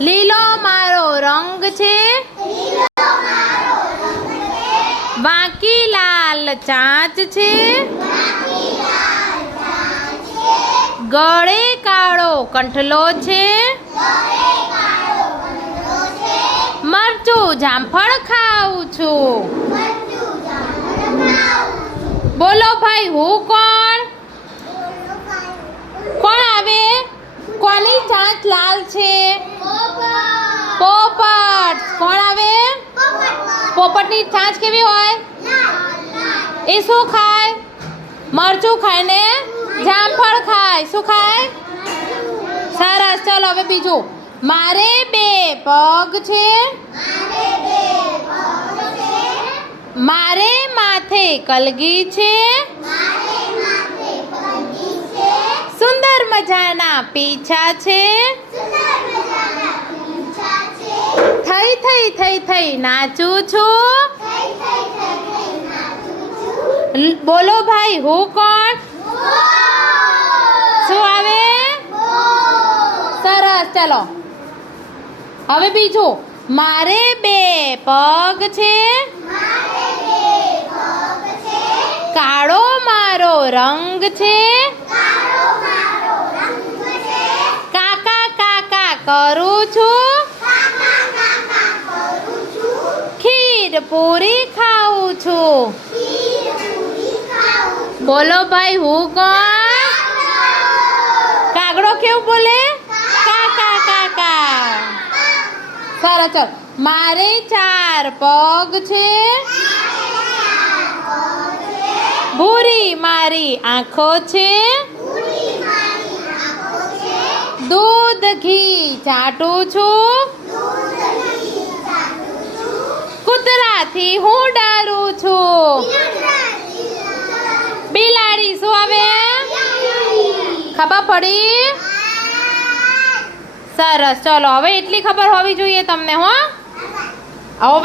લીલો મારો રંગ છે. વાંકી લાલ ચાંચ છે. ગળે કાળો કંઠલો છે. મરચું જામફળ ખાઉં છું. બોલો ભાઈ, હું કોણ? કોણ આવે? કોની ચાંચ લાલ છે? પોપટની છાંચ કેવી હોય? એ શું ખાય, મરચું ખાય ને જામફળ ખાય. શું ખાય? સરસ. ચલો હવે બીજું. મારે બે પગ છે. મારે માથે કલગી છે. સુંદર મજાના પીછા છે. થઈ થઈ થઈ નાચું છું. બોલો ભાઈ હું કોણ? શું આવે? સરસ ચલો. હવે બીજું. મારે બે પગ છે. કાળો મારો રંગ છે. કાકા કાકા કરું છું. પૂરી ખાઉં છું. બોલો ભાઈ, હું કોણ? કાગડો કેવું બોલે? કાકા કાકા સરસ ચલ. મારે ચાર પગ છે. ભૂરી મારી આંખો છે. દૂધ ઘી ચાટું છું કૂતરાથી હું ડરું છું બિલાડી શું આવે ખબર પડી? સરસ. ચલો હવે એટલી ખબર હોવી જોઈએ તમને હો? હવે